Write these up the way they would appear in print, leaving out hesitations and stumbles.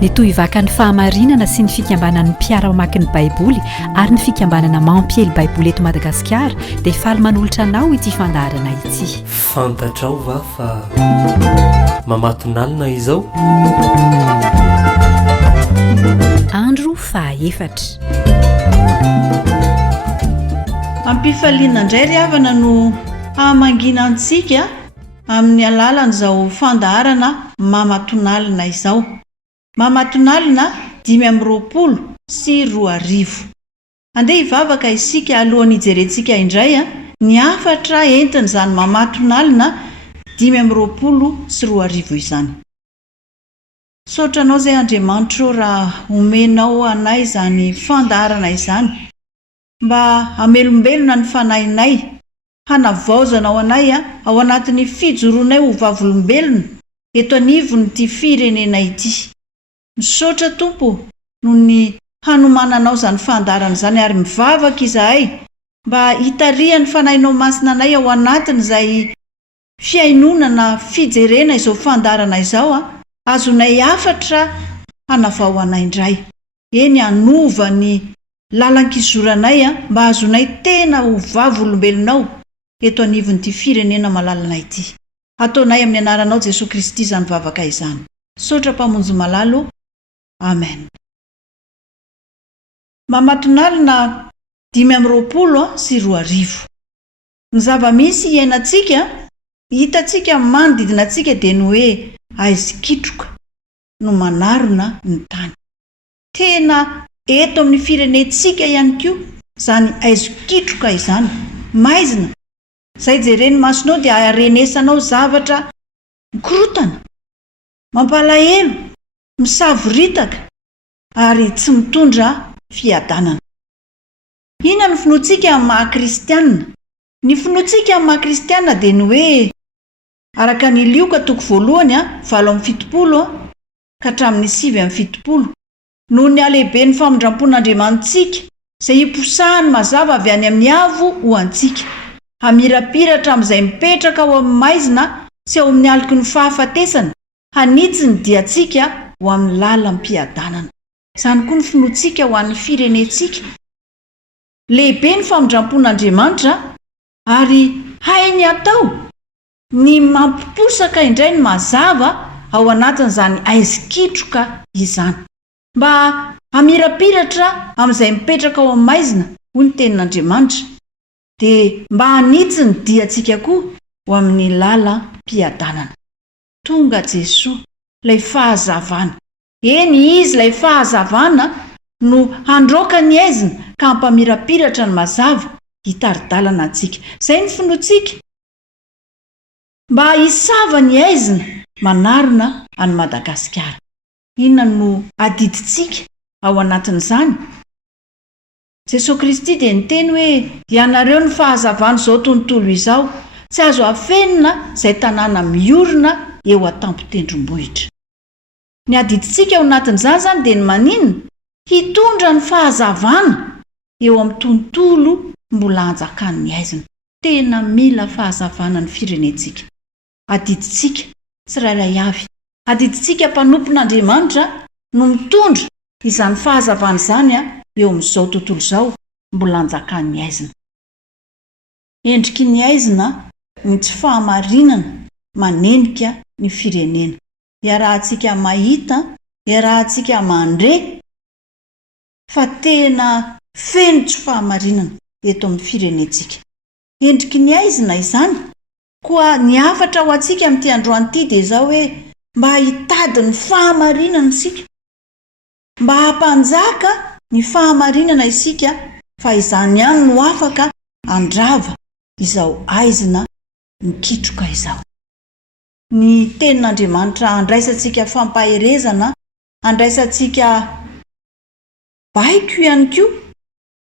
ny toy ivaka ny fahamarinana sy ny fikambanan'ny mpiara mamaky ny baiboly ary ny fikambanana mampiely baiboly eto Madagasikara dia faly manolotra anao ity fandaharana ity. Fantatrao va fa mamatonalina izao? Andro fahaefatra. Ampifaliana indray ry havana no hamangina antsika amin'ny alalan'izao fandaharana mamatonalina izao. Mamatonalina 520 sy 20. Andeha hivavaka isika alohan'ny hijerentsika indray ny afatra entin'izany mamatonalina 520 sy 20 izany. Saotranao izay Andriamanitra raha omenao anay izany fandaharana izany mba hamelombelona ny fanahinay, hanavaozanao anay ao anatin'ny fijoroanay ho vavolombelona eto anivon'ity firenena ity. Misaotra Tompo noho ny hanomananao izany fandaharana izany ary mivavaka izahay mba hitarihan'ny fanahinao masina anay ao anatin'izay fiainonana fijerena izao fandaharana izao azonay afatra hanavao anay indray. Eny hanova ny lalan-kizoranay mba azonay tena ho vavolombelonao eto anivon'ity firenena malalanay ity. Ataonay amin'ny anaranao Jesosy Kristy izany vavaka izany. Saotra mpamonjy malalo. Amen. Mamatonalina 520 sy 20. Ny zava-misy iainantsika, hitantsika manodidina antsika dia ny hoe aizikitroka no manarona ny tany. Tena eto amin'ny firenentsika ihany koa izany aizikitroka izany, maizina. Izay jereny masonao dia arenesanao zavatra mikorotana, mampalahelo, misavoritaka ary tsy mitondra fiadanana. Ina ny finoantsika amin'ny maha-kristianina? Ny finoantsika amin'ny maha-kristianina dia ny hoe araka ny Lioka 7:7 ka hatramin'ny 7:70 noho ny alehibe ny famondram-pon'Andriamanitsika izay hiposahany mazava avy any amin'ny avo ho antsika, hamirapiratra amin'izay mipetraka ao amin'ny maizina sy ao amin'ny aliky ny fahafatesana, hanitsy ny diantsika ho amin'ny lalam-piadanana. Izany koa ny finoantsika ho an'ny firenentsika. Lehibe ny famondram-pon'Andriamanitra ary hainy atao ny mampiposaka indray ny mazava ao anatin'izany aizikitroka izany, mba hamirapiratra amin'izay mipetraka ao amin'ny maizina, hoy ny tenin'Andriamanitra, dia mba hanitsy ny diantsika koa ho amin'ny lalam-piadanana. Tonga Jesosy, ilay fahazavana. Eny izy ilay fahazavana no handroaka ny aizina ka hampamirapiratra ny mazava hitaridalana antsika. Izay ny finoantsika mba hisava ny aizina manarona any Madagasikara. Inona no adiditsika ao anatin'izany? Jesosy Kristy dia niteny hoe ianareo ny fahazavana izao tontolo izao, tsy azo afenina izay tanàna miorina eo an-tampon-tendrombohitra. Ny adiditsika ao anatin'izany zany dia ny maninona? Hitondra ny fahazavana eo amin'ny tontolo mbola hanjakan'ny aizina. Tena mila fahazavana ny firenentsika. Adiditsika tsirairay avy. Adiditsika mpanompon'Andriamanitra no mitondra izany fahazavana izany eo amin'izao tontolo izao mbola hanjakan'ny aizina. Endriky ny aizina ny tsy fahamarinana manenika ny firenena. Iarahantsika mahita, iarahantsika mandre fa tena feno tsy fahamarinana eto amin'ny firenentsika. Endriky ny aizina izany koa ny afatra ho antsika amin'ity androany ity dia izao hoe mba hitady ny fahamarinana isika, mba hampanjaka ny fahamarinana isika, fa izany ihany no afaka andrava izao aizina mikitroka izao. Ny tenin'Andriamanitra andraisantsika fampaherezana, andraisantsika baiko ihany koa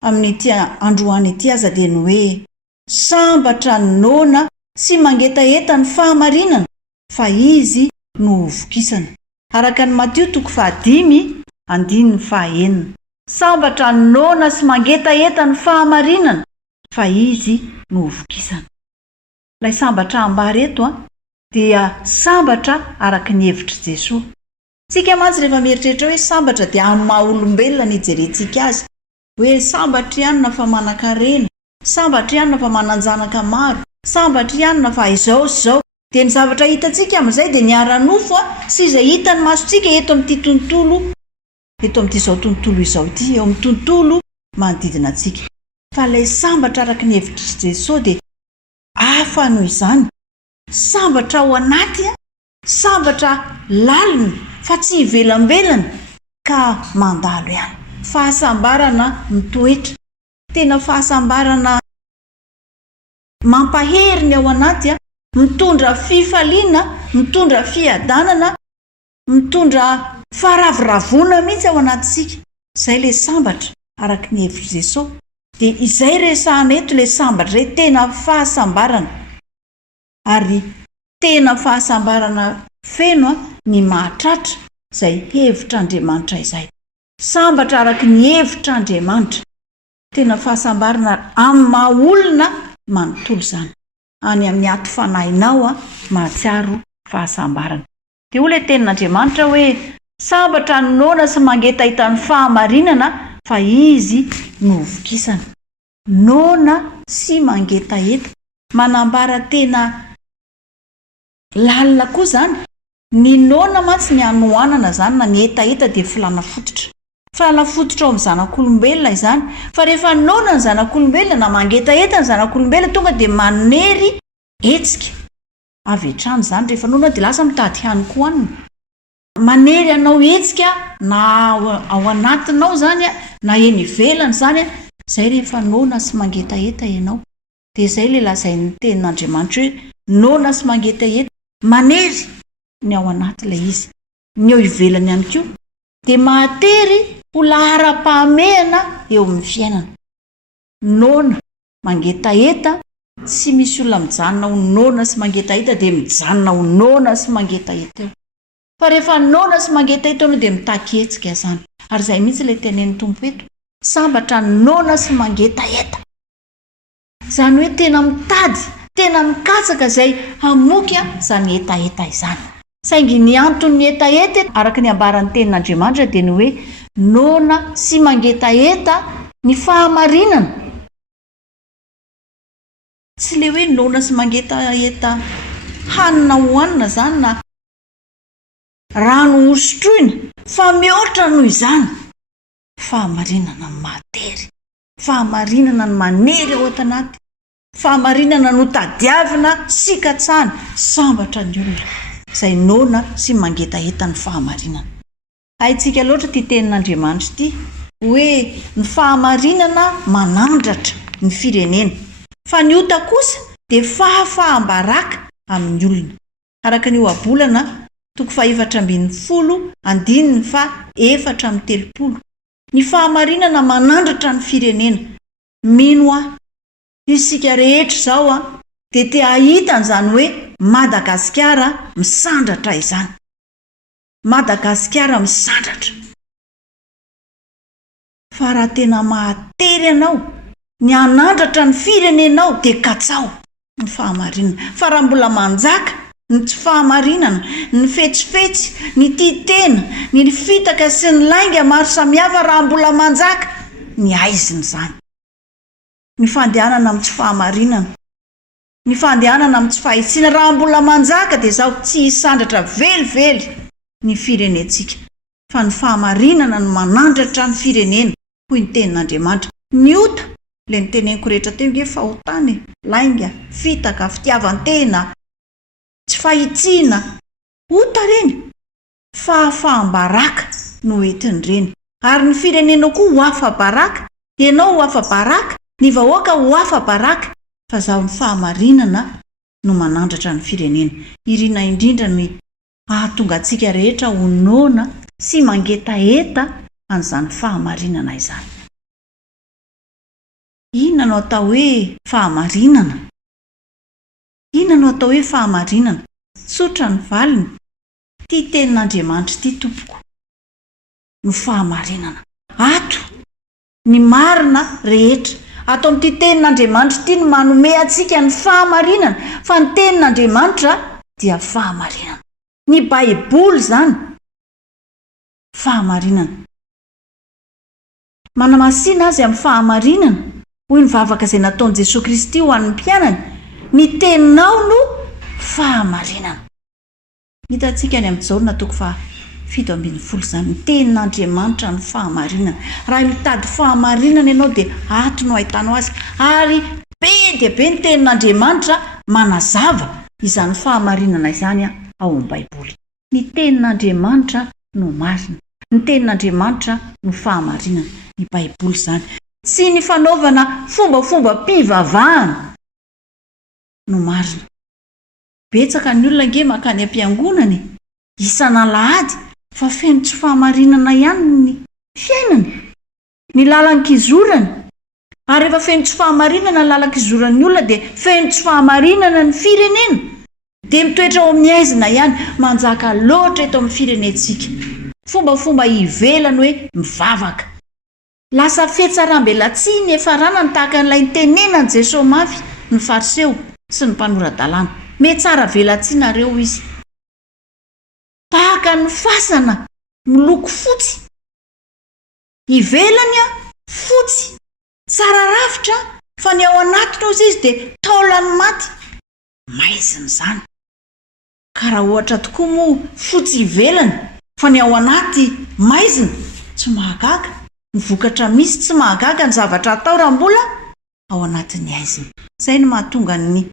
amin'ity androany ity aza dia ny hoe sambatra ny nona sy mangetaeta ny fahamarinana fa izy no hovokisana. Araka ny Mateo 5:9. Sambatra ny nona sy mangetaeta ny fahamarinana fa izy no hovokisana. Ilay sambatra ambary eto dia sambatra araka ny hevitry Jesosy. tsika mantsy rehefa mieritreritra hoe sambatra dia amin'ny maha olombelona ny jerentsika azy hoe sambatra ihanina fa manan-karena, sambatra ihanina fa mananjanaka maro, sambatra ihanina fa izao sy izao. Dia ny zavatra hitantsika amin'izay dia ny ara-nofo sy izay hitany masontsika eto amin'ity tontolo, eto amin'ity izao tontolo izao ity, eo amin'ny tontolo manodidina antsika. Fa ilay sambatra araka ny hevitry Jesosy dia hafa noho izany. Sambatra ao anaty, sambatra lalina fa tsy ivelambelana ka mandalo ihany. Fahasambarana mitoetra, tena fahasambarana mampaheriny ao anaty, mitondra fifaliana, mitondra fiadanana, mitondra faharavoravoana mihitsy ao anatintsika. Izay ilay sambatra araka ny hevitry Jesosy. Dia izay resahana eto ilay sambatra izay tena fahasambarana. Ary tena fahasambarana feno ny mahatratra izay hevitr'Andriamanitra izay. Sambatra araka ny hevitr'Andriamanitra. Tena fahasambarana amin'ny maha olona manontolo izany. Any amin'ny ato fanahinao mahatsiaro fahasambarana. Dia ho ilay tenin'Andriamanitra hoe sambatra ny noana sy mangetahita ny fahamarinana fa izy no hovokisana. Noana sy mangetaheta manambara tena lalina koa izany. Ny noana mantsy ny anohanana izany na ny hetaheta dia filana fototra. Filana fototra ao amin'ny zanak'olombelona izany. Fa rehefa noana ny zanak'olombelona na mangetaheta ny zanak'olombelona tonga dia manery hetsika. Avy hatrany izany rehefa noana dia lasa mitady hany koa hanina. Manery anao hetsika na ao anatinao izany na eny ivelany izany. Izay rehefa noana sy mangetaheta ianao. Dia izay ilay lazain'ny tenin'Andriamanitra hoe noana sy mangetaheta. Manery ny ao anaty ilay izy. Ny eo ivelany ihany koa. Dia mahatery ho lahara-pahamehana eo amin'ny fiainana. Noana, mangetaheta, tsy misy olona mijanona ho noana sy mangetaheta dia mijanona ho noana sy mangetaheta eo. Fa rehefa noana sy mangetaheta eo dia mitaky-hetsika izany. Ary izay mihitsy ilay tenen'ny Tompo eto. Sambatra noana sy mangetaheta. Izany hoe tena mitady, tena mikatsaka izay hamoky izany hetaheta izany. Saingy ny antony hetaheta araka ny ambaran'ny tenin'Andriamanitra dia ny hoe noana sy mangetaheta ny fahamarinana. Tsy le hoe noana sy mangetaheta hanina hohanina izany na rano hosotroina, fa mihoatra noho izany. Fahamarinana ny mahatery, fahamarinana ny manery ao anaty, fahamarinana no tadiavina sy katsahana sambatra ny olona. Izay noana sy mangetaheta ny fahamarinana. Haintsika loatra ity tenin'Andriamanitra ity hoe ny fahamarinana manandratra ny firenena. Fa ny ota kosa dia fahafahambaraka amin'ny olona. Araka ny ohabolana 2:4-7. Ny fahamarinana manandratra ny firenena. Mino isika rehetra izao dia te ahita an'izany hoe Madagasikara misandratra izany. Madagasikara misandratra. Fa raha tena mahatery ianao ny anandratra ny firenenao dia katsao ny fahamarinana. Fa raha mbola manjaka ny tsy fahamarinana, ny fetsifetsy, ny titena, ny fitaka sy ny lainga maro samihafa, raha mbola manjaka ny aiziny izany. Ny fandehanana amin'ny tsy fahamarinana, ny fandehanana amin'ny tsy fahitsiana, raha mbola manjaka dia izao tsy hisandratra velively ny firenentsika. Fa ny fahamarinana no manandratra ny firenena hoy ny tenin'Andriamanitra. Ny ota ilay ny teneniko rehetra teo hoe fahotana, lainga, fitaka, fitiavan-tena, tsy fahitsiana, ota reny. Fahafahambaraka no entiny reny. Ary ny firenenao koa ho hafa baraka, ianao ho hafa baraka, ny vahoaka ho hafa baraka. Fa izao ny fahamarinana no manandratra ny firenena. Irina indrindra ny ahatonga antsika rehetra ho noana sy mangetaheta an'izany fahamarinana izany. Inona no atao hoe fahamarinana? Inona no atao hoe fahamarinana? Tsotra ny valiny. Ity tenin'Andriamanitra ity tompoko. No fahamarinana. Ato ny marina rehetra. Ato amin'ity tenin'Andriamanitra ity no manome antsika ny fahamarinana. Fa ny tenin'Andriamanitra dia fahamarinana. Ny Baiboly izany fahamarinana. Manamasina azy amin'ny fahamarinana hoy ny vavaka izay nataon'i Jesosy Kristy ho an'ny mpianany, ny teninao no fahamarinana. Hitantsika any amin'ny Jaona 7:7 zany, ny tenin'Andriamanitra ny fahamarinana. Raha mitady fahamarinana ianao dia ato no ahitanao azy, ary be dia be ny tenin'Andriamanitra manazava izany fahamarinana izany ao amin'ny Baiboly. Ny tenin'Andriamanitra no marina, ny tenin'Andriamanitra no fahamarinana, ny Baiboly zany. Sy ny fanaovana fombafomba-pivavahana no marina. Betsaka ny olona nge makany am-piangonany isan'alahady fa feno tsy fahamarinana ihany ny fiainany, ny lalan-kizorany. Ary rehefa feno tsy fahamarinana ny lalan-kizoran'ny olona dia feno tsy fahamarinana ny firenena, dia mitoetra ao amin'ny aizina ihany, manjaka loatra eto amin'ny firenentsika. Fombafomba ivelany hoe mivavaka. Lasa fetsaram-belatsiny efarana ny tahaka an'ilay nitenenan'i Jesosy mafy ny fariseo sy ny mpanorandalàna. Me tsara velatsinareo izy. Tahaka ny fasana miloko fotsy, ivelany fotsy, tsara rafitra, fa ny ao anatiny ozy izy dia taolany maty, maizina zany. Ka raha ohatra tokoa moa fotsy ivelany fa ny ao anaty maizina, tsy mahagaga. Ny vokatra misy tsy mahagaga ny zavatra atao raha mbola ao anatin'ny aizina. Izay no mahatonga ny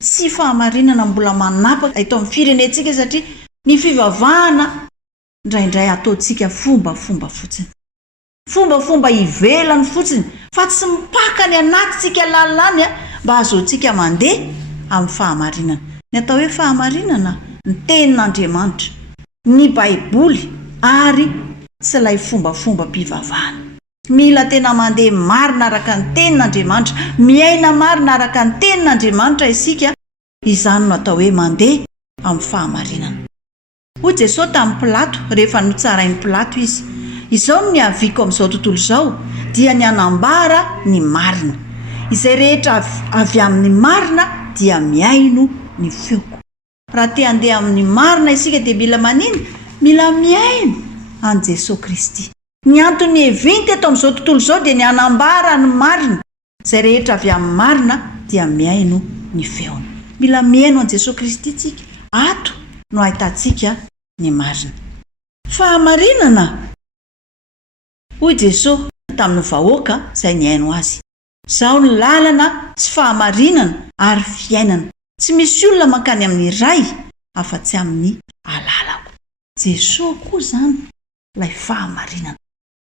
sy fahamarinana mbola manapaka eto amin'ny firenentsika, satria ny fivavahana indraindray ataontsika fombafomba fotsiny, fombafomba ivelany fotsiny, fa tsy mipaka ny anatintsika lalàny mba azoantsika mandeha amin'ny fahamarinana. Ny atao hoe fahamarinana, ny tenin'Andriamanitra, ny Baiboly, ary tsy ilay fombafomba-pivavahana. Mila tena mandeha marina araka ny tenin'Andriamanitra, miaina marina araka ny tenin'Andriamanitra isika, izany no atao hoe mandeha amin'ny fahamarinana. Hoy Jesosy tamin'ny Pilato rehefa notsarain'ny Pilato izy, izao no niaviko amin'izao tontolo izao dia ny anambara ny marina. Izay rehetra avy amin'ny marina dia miaino ny feoko. Raha te handeha amin'ny marina isika dia mila manino? Mila miaino an Jesosy Kristy. Ny antony evinty eto amin'izao tontolo izao dia ny anambara ny marina. Izay rehetra avy amin'ny marina dia miaino ny feony. Mila miaino an Jesosy Kristy tsika. Ato no ahitantsika ny marina. Fahamarinana. Hoy Jesosy tamin'ny vahoaka izay niaino azy, izao ny lalana sy fahamarinana ary fiainana. Tsy misy olona mankany amin'ny ray afa-tsy amin'ny alalako. Jesosy koa zany ilay fahamarinana.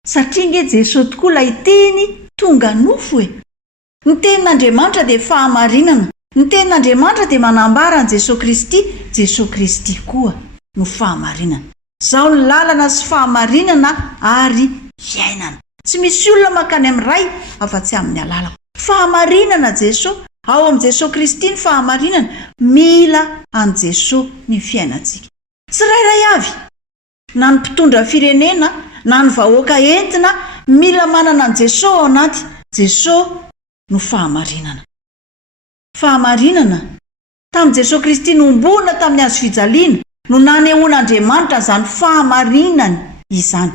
Satria nge Jesosy tokoa ilay teny tonga nofo e. Ny tenin'Andriamanitra dia fahamarinana. Ny tenin'Andriamanitra dia manambara an Jesosy Kristy, Jesosy Kristy koa no fahamarinana. Izao ny lalana sy fahamarinana ary fiainana. Tsy misy olona mankany amin'ny ray afa-tsy amin'ny alalako. Fahamarinana Jesosy, ao amin'ny Jesosy Kristy ny fahamarinana. Mila an Jesosy ny fiainantsika. Tsy rairay avy, na ny mpitondra firenena, na ny vahoaka entina, mila manana an Jesosy ao anaty. Jesosy no fahamarinana. Fahamarinana. Tamin'i Jesosy Kristy nombona tamin'ny hazo fijaliana, no nanehoan'Andriamanitra zany fahamarinany izany.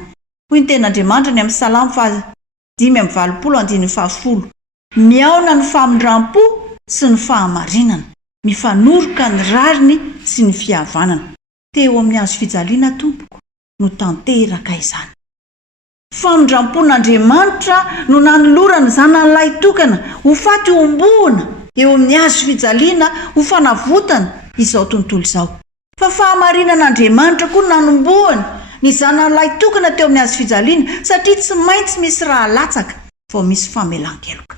Hoy ny tenin'Andriamanitra ny amin'ny Salamo 5:20-20. Miaona ny famindram-po sy ny fahamarinana, mifanoroka ny rariny sy ny fihavanana. Teo amin'ny hazo fijaliana tompoko no tanteraka izany. Famindram-pon'Andriamanitra no nanolorany zanan'ilay tokana ho faty omboana eo amin'ny hazo fijaliana ho fanavotana izao tontolo izao. Fa fahamarinan'Andriamanitra koa nanomboany ny zanan'ilay tokana teo amin'ny hazo fijaliana, satria tsy maintsy misy raha latsaka vao misy famelan-keloka.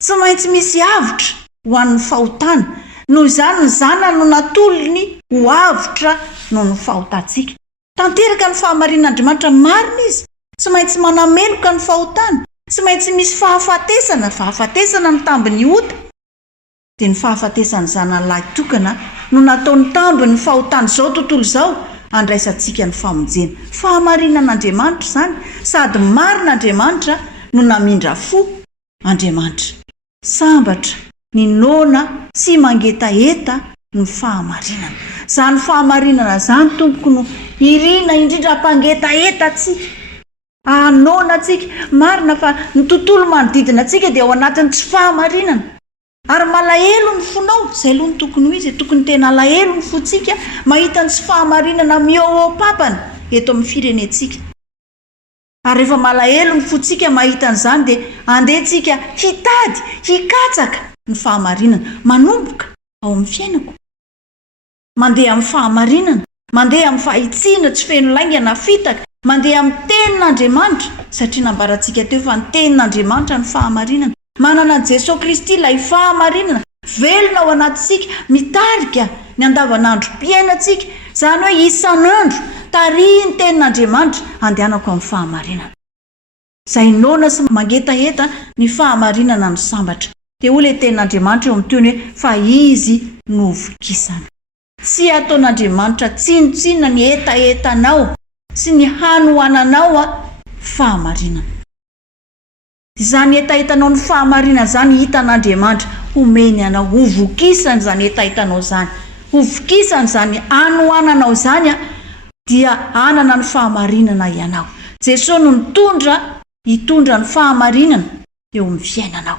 Tsy maintsy misy avitra ho an'ny fahotana. Noho izany ny zanany no natolony ho avitra noho ny fahotantsika. Tanteraka ny fahamarinan'Andriamanitra marina izy. Tsy maintsy manameloka ny fahotana. Tsy maintsy misy fahafatesana ny tambiny ota. Dia ny fahafatesany zanan'ilay tokana no nataony tambiny fahotana izao tontolo izao, andraisantsika ny famonjena. Fahamarinan'Andriamanitra zany, sady marin'Andriamanitra no namindra fo Andriamanitra. Sambatra, ninona sy mangetaeta ny fahamarinana. Zany fahamarinana zany tompoko no irina indrindra hampangetaeta atsika, anona atsika. Marina fa ny tontolo manodidina atsika dia ao anatiny tsy fahamarinana, ary malahelo ny fonao. Zay aloha ny tokony ho izy, tokony tena alahelo ny fontsika mahita ny tsy fahamarinana mihoapapana eto amin'ny firenetsika. Ary rehefa malahelo ny fontsika mahita an'izany dia andehantsika hitady, hikatsaka ny fahamarinana, manomboka ao amin'ny fiainako, mandeha amin'ny fahamarinana, mandeha amin'ny fahitsiana tsy feno laingana fitaka, mandeha amin'ny tenin'Andriamanitra, satria nambarantsika teo fa ny tenin'Andriamanitra ny fahamarinana. Manana an' Jesosy Kristy ilay fahamarinana velona ao anatintsika, mitarika ny andavanandrom-piainantsika. Zany hoe isan'andro tarihy ny tenin'Andriamanitra andehanako amin'ny fahamarinana. Zay nona sy mangetaheta ny fahamarinana ny sambatra. Dia ho ilay tenin'Andriamanitra eo amin'ny teny hoe fa izy no vokisana. Tsy ataon'Andriamanitra tsinotsinona ny etaetanao sy ny hanohananao fahamarinana. Izany etaetanao ny fahamarinana zany hitan'Andriamanitra homeny anao, ho vokisany zany etaetanao zany, ho vokisany zany hanohananao zany dia anana ny fahamarinana ianao. Jesosy no hitondra ny fahamarinana eo amin'ny fiainanao.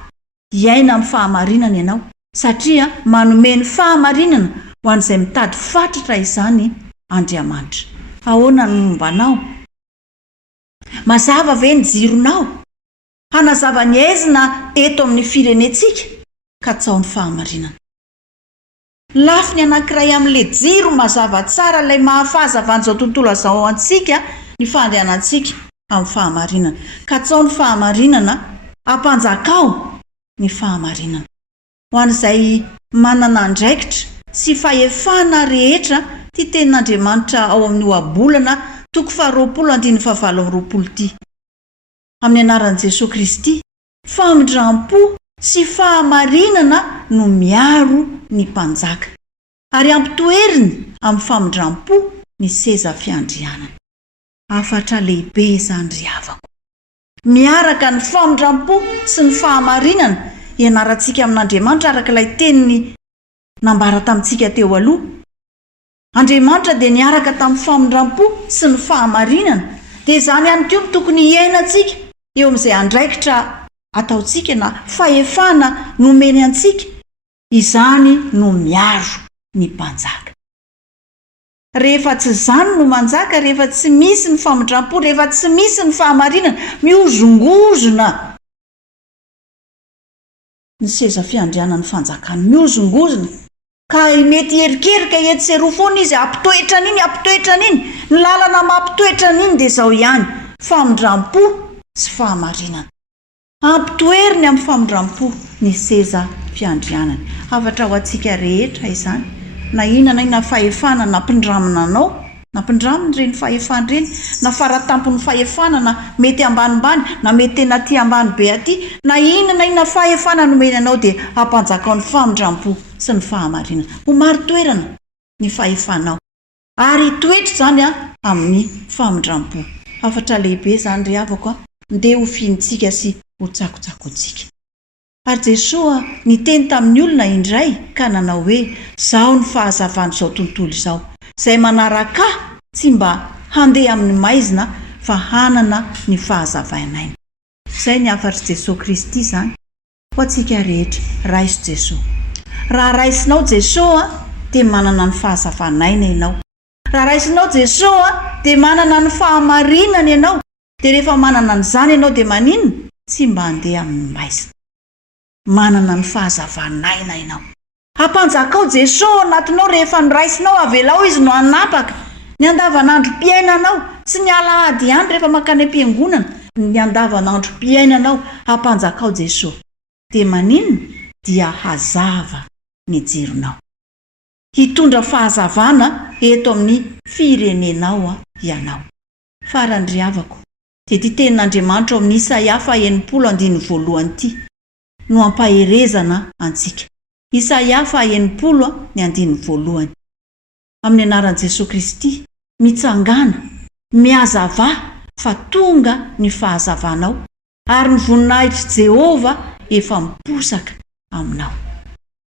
Iaina amin'ny fahamarinana ianao satria manome ny fahamarinana ho an'izay mitady fatratra izany Andriamanitra. Ahoana ny mombanao? Mazava ve ny jironao? Hanazava ny aizina eto amin'ny firenetsika ka tsao ny fahamarinana. Lafiny anankiray amin'ilay jiro mazava tsara ilay mahafahazavanyizao tontolo azao antsika ny fandehanantsika amin'ny fahamarinana. Ka tsao ny fahamarinana, ampanjakao ny fahamarinana. Ho an'izay manana andraikitra sy fahefana rehetra ty tenin'Andriamanitra ao amin'ny ohabolana 2:20 ty. Amin'ny anaran'i Jesosy Kristy, famindram-po sy fahamarinana no miaro ny mpanjaka, ary ampitoeriny amin'ny famindram-po ny seza fiandrianana. Afatra lehibe izany ry havako. Miaraka ny famindram-po sy ny fahamarinana ianarantsika amin'Andriamanitra araka ilay teniny nambara tamintsika teo aloha. Andriamanitra dia niaraka tamin'ny famindram-po sy ny fahamarinana, dia izany ihany koa tokony hiainantsika eo amin'izay andraikitra ataontsika na fahefana nomeny antsika. Izany no miaro ny mpanjaka. Rehefa tsy zany no manjaka, rehefa tsy misy ny famindram-po, rehefa tsy misy ny fahamarinana, miozongozona ny seza fiandrianana ny fanjakana, miozongozona ka mety erikerika etseroa foana izy ampitoetra n'iny, ny lalana mampitoetra n'iny dia zao ihany, famindram-po sy fahamarinana. Ampitoeriny amin'ny famindram-po ny seza fiandrianana. Afatra ho antsika rehetra izany, na inana fahefana nampindramina anao, nampindramina reny fahefana reny, na faratampony fahefana na mety ambanimbany, na mety tena aty ambany be aty, na inana fahefana nomeny anao dia ampanjakao ny famindram-po sy ny fahamarinana. Ho maro toerana ny fahefanao, ary toetra zany amin'ny famindram-po. Afatra lehibe zany ry havako, ndeha ho finintsika sy ho tsakotsakontsika. Ary Jesosy niteny tamin'ny olona indray ka nanao hoe, zao ny fahazavany zao tontolo izao, izay manaraka tsy mba handeha amin'ny maizina fa hanana ny fahazavainaina. Izay ny afatry Jesosy Kristy zany ho antsika rehetra. Raiso Jesosy. Raha raisinao Jesosy dia manana ny fahazavanaina ianao. Raha raisinao Jesosy dia manana ny fahamarinana ianao. Dia rehefa manana an'izany ianao dia maninona? Tsy mba handeha amin'ny maizina. Manana ny fahazavanaina ianao. Ampanjakao Jesosy anatinao rehefa niraisinao avelao izy no anapaka ny andavanandrom-piainanao, tsy ny alahady ihany rehefa mankany am-piangonana, ny andavanandrom-piainanao ampanjakao Jesosy. Dia maninona? Dia hazava ny jironao. Hitondra fahazavana eto amin'ny firenenao ianao. Farany ry havako, dia ty tenin'Andriamanitra ao amin'ny Isaia 40:1 ty no ampaherezana antsika. Isaia 40:1. Amin'ny anaran'i Jesosy Kristy, mitsangana, miazava fa tonga ny fahazavanao, ary ny voninahitry Jehova efa miposaka aminao.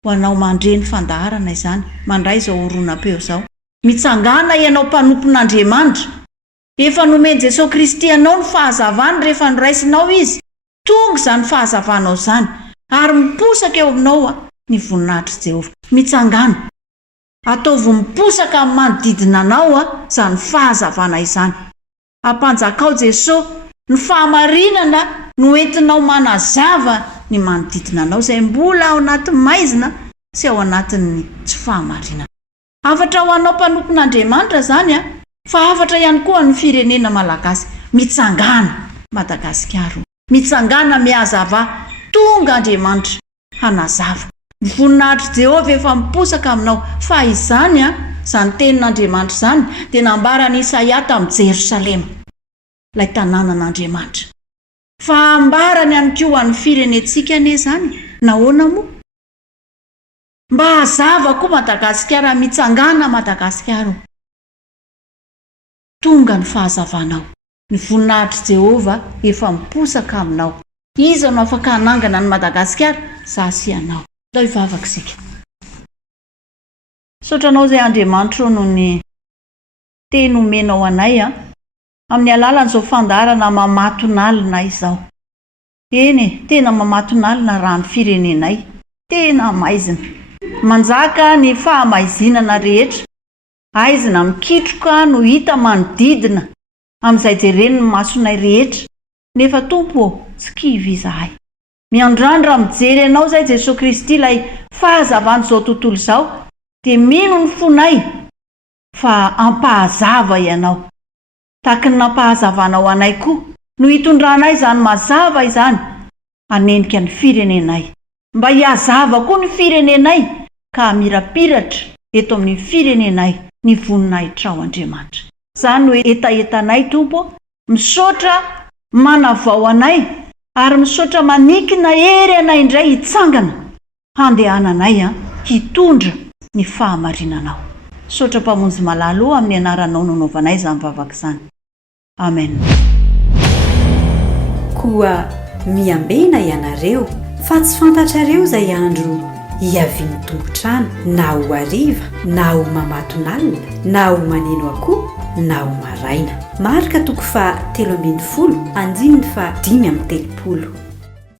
ho anao mandre ny fandaharana izany mandray izao oronam-peo zao. Mitsangana ianao mpanompon'Andriamanitra, efa nomeny Jesosy Kristy anao ny fahazavany rehefa noraisinao izy, tonga izany fahazavanao izany ary miposaka eo aminao ny voninahitry Jehova. Mitsangana, ataovy miposaka amin'ny manodidina anao izany fahazavana izany. Ampanjakao Jesosy ny fahamarinana no entinao manazava ny manodidina anao izay mbola ao anatin'ny maizina sy ao anatin'ny tsy fahamarinana. Afatra ho anao mpanompon'Andriamanitra zany fa afatra ihany koa ny firenena malagasy. Mitsangana Madagasikara, mitsangana miazava tonga Andriamanitra hanazava. Ny voninahitry Jehova efa miposaka aminao fa izany zany tenin'Andriamanitra zany dia nambarany Isaia tamin'ny Jerosalema, ilay tanànan'Andriamanitra. Fa ambarany ihany koa ny firenentsika ane zany. Nahoana moa? Mba hazava koa Madagasikara, mitsangana Madagasikara. Tonga ny fahazavanao. Ny voninahitry Jehova efa miposaka aminao. Iza no afaka hanangana ny Madagasikara? Zasy ianao. Dao ivavaka isika. Sotranao izay Andriamanitra no ny teny omenao anay amin'ny alalan'izao fandaharana mamatonalina izao. Eny, tena mamatonalina raha ny firenenay, tena maizina. Manjaka ny fahamaizinana rehetra, aizina mikitroka no hita manodidina amin'izay jereny ny masonay rehetra. Nefa Tompo, tsy kivy izahay. Miandrandra mijery anao zay Jesosy Kristy ilay fahazavana izao tontolo izao, dia mino ny fonay fa ampahazava ianao. Taky ny nampahazavanao anay koa no hitondranay izany mazava izany hanenika ny firenenay. Mba hiazava koa ny firenenay ka mirapiratra eto amin'ny firenenay ny voninahitra ao Andriamanitra. Izany no etaetanay Tompo, misaotra manavao anay ary misaotra manikina ery anay indray hitsangana handehananay hitondra ny fahamarinanao. Saotra mpamonjy malalo amin'ny anaranao nanaovanay izany vavaka izany. Amen. Koa miambena ianareo fa tsy fantatrareo izay andro hiaviany tombotrano, na ho hariva, na ho mamatonalina, na ho maneno akoho, na ho maraina. Marika toko fa 13 andininy fa 5 amin'ny telopolo.